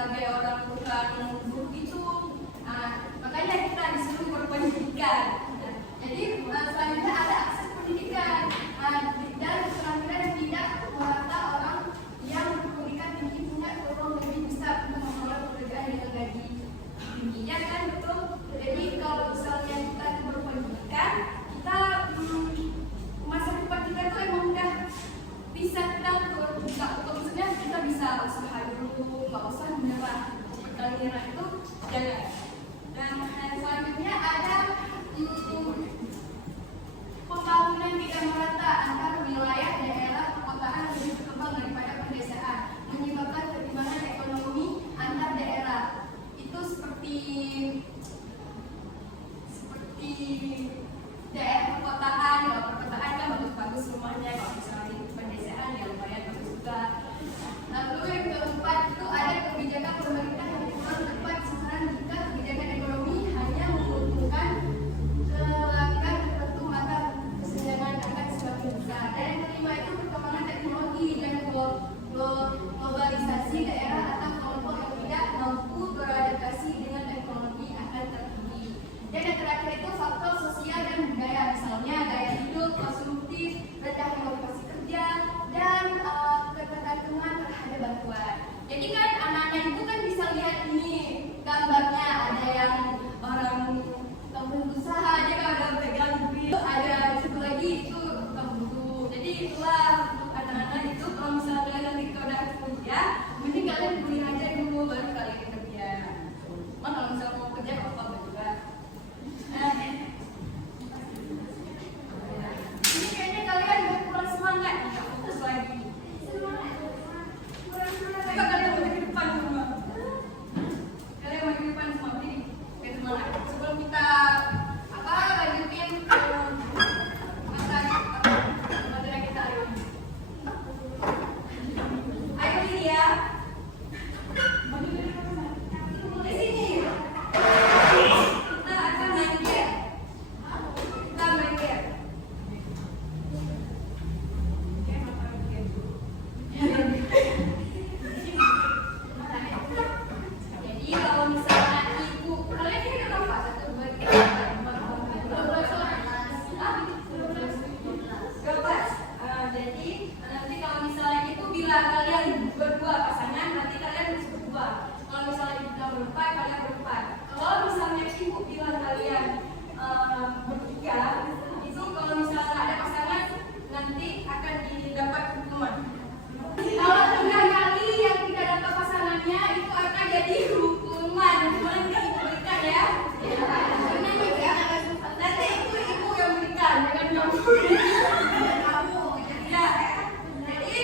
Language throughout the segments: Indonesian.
sebagai orang tukang buruk itu. Makanya kita disuruh berpendidikan. Jadi selanjutnya ada akses pendidikan. Dan keterampilan tidak merata orang yang berpendidikan tinggi punya peluang lebih besar untuk memperoleh pekerjaan dengan gaji tinggi. Ya kan, betul. Jadi kalau misalnya kita berpendidikan, kita masa depan kita itu emang udah bisa kita maksudnya kita bisa usaha dulu, nggak usah menyerah. Kalau menyerah itu jangan. Dan selanjutnya ada pembangunan tidak merata antar wilayah daerah perkotaan lebih berkembang daripada pedesaan, menyebabkan ketimpangan ekonomi antar daerah. Itu seperti daerah perkotaan, kalau perkotaan kan bagus-bagus rumahnya, kalau misalnya di pedesaan ya lumayan bagus juga. Lalu yang keempat itu ada kebijakan pemerintah yang kurang tepat sasaran jika kebijakan ekonomi hanya menguntungkan pelanggan tertentu, maka kesenjangan akan semakin besar. Dan yang kelima itu perkembangan teknologi dan globalisasi daerah atau kelompok yang tidak mampu beradaptasi dengan teknologi akan tertinggi. Dan yang terakhir itu faktor sosial dan budaya, misalnya gaya hidup konsumtif, rendahnya motivasi kerja, dan ketergantungan terhadap bantuan. Jadi kan anak-anak itu kan bisa lihat ini gambarnya, ada yang orang usaha aja kan ada pegang duit, ada satu lagi itu buku. Jadi itulah untuk anak-anak itu kalau misalnya nanti kalau udah kerja, mending kalian kuliah aja dulu baru kalian kerja. Cuma kalau misalnya mau kerja apa-apa juga. Ini kayaknya kalian udah kurang semangat, nggak fokus lagi. Coba kalian mau ke depan semua. Kalian mau ke depan semua, jadi biar semangat. Sebelum kita lanjutin materi kita hari ini. Ayo ini ya. Di sini. Kita akan main game. Jadi kalau misalnya ibu, kalian ini udah apa? 1, 2, 3, 4, 5, 6, 7, 8, 9, 10, 11. Jadi nanti kalau misalnya itu bila kalian berdua pasangan, nanti kalian harus berdua. Kalau misalnya ibu bilang berempat, kalian berempat. Kalau misalnya ibu bilang kalian bertiga, itu kalau misalnya ada pasangan nanti akan didapat hukuman. Kalau 3 kali yang tidak dapat pasangannya itu akan jadi hukuman. Hukuman yang diberikan ya. Nanti ibu yang berikan, jangan kamu. Ya. Jadi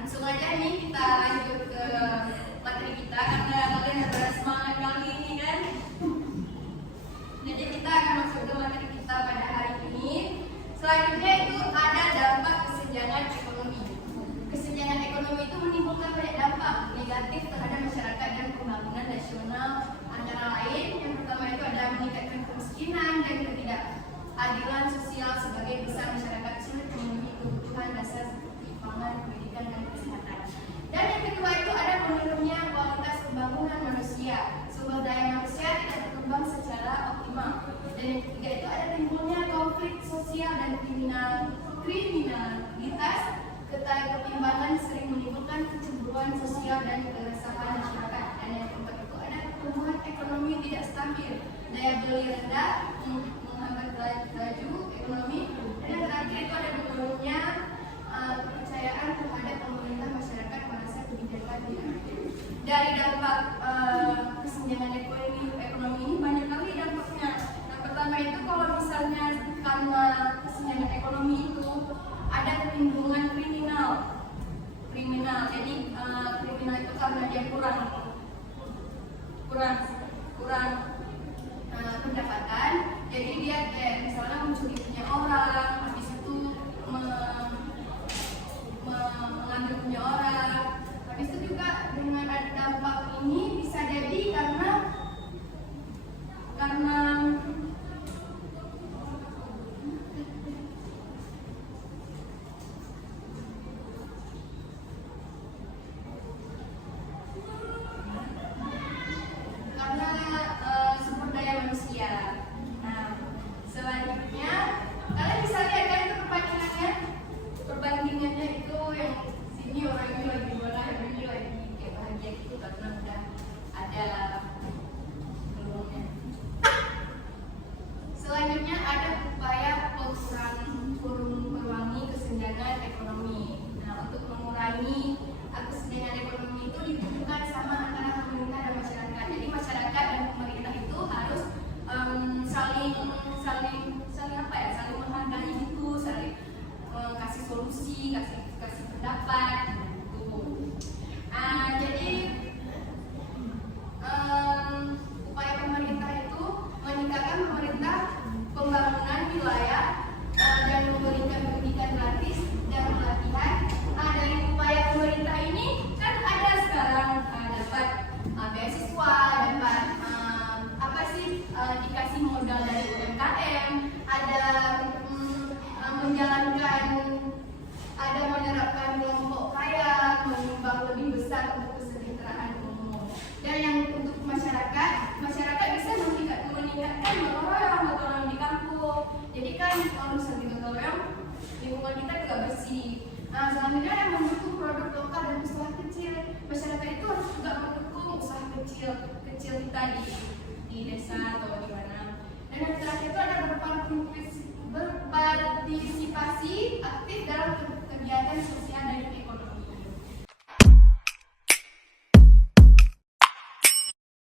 Langsung aja nih kita lanjut ke materi kita karena kalian ada semangat kali ini kan. Jadi kita akan masuk ke materi kita pada hari ini. Selanjutnya itu ada dampak kesenjangan ekonomi. Kesenjangan ekonomi itu menimbulkan banyak dampak negatif terhadap masyarakat dan pembangunan nasional. Antara lain, yang pertama itu ada meningkatkan kemiskinan dan ketidakadilan sosial sebagai besar masyarakat sulit memenuhi kebutuhan dasar seperti pangan, pendidikan, dan kesehatan. Dan yang kedua itu ada menurunnya kualitas pembangunan manusia. Sumber daya manusia tidak berkembang secara optimal. Dan yang ketiga itu ada timbulnya konflik sosial dan kriminalitas. Ketimpangan sering menimbulkan kecemburuan sosial dan keresahan masyarakat. Dan yang keempat itu ada pertumbuhan ekonomi tidak stabil, daya beli rendah, menghambat laju ekonomi. Dan yang terakhir itu ada menurunnya kepercayaan terhadap pemerintah, masyarakat merasa kebijakan tidak adil. Dari dampak kesenjangan ekonomi ini banyak kali dampaknya. Yang pertama itu kalau misalnya karena kesenjangan ekonomi itu ada ketimbungan kriminal. Jadi kriminal itu karena dia kurang